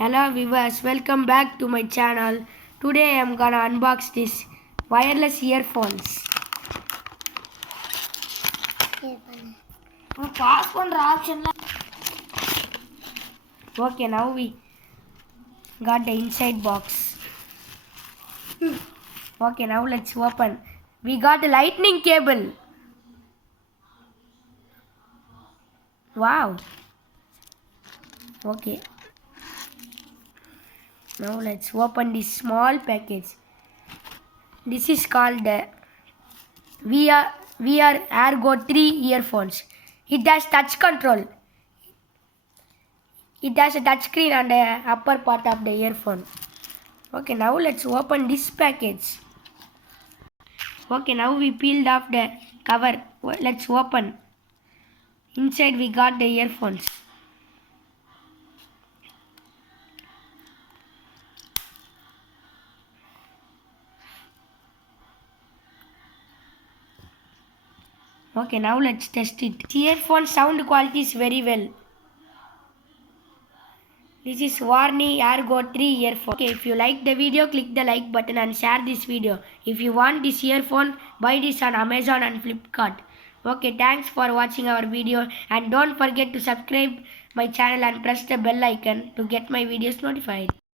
Hello viewers, welcome back to my channel. Today I am gonna unbox this wireless earphones. Okay, now we got the inside box. Okay, now let's open. We got a lightning cable. Wow. Okay. Now let's open this small package. This is called VR Airgo 3 earphones. It has touch control. It has a touch screen on the upper part of the earphone. Okay, now let's open this package. Okay, now we peeled off the cover. Let's open. Inside we got the earphones. Okay, now let's test it. The earphone sound quality is very well. This is Warney Airgo 3 earphone. Okay, if you like the video, click the like button and share this video. If you want this earphone, buy this on Amazon and Flipkart. Okay, thanks for watching our video and don't forget to subscribe my channel and press the bell icon to get my videos notified.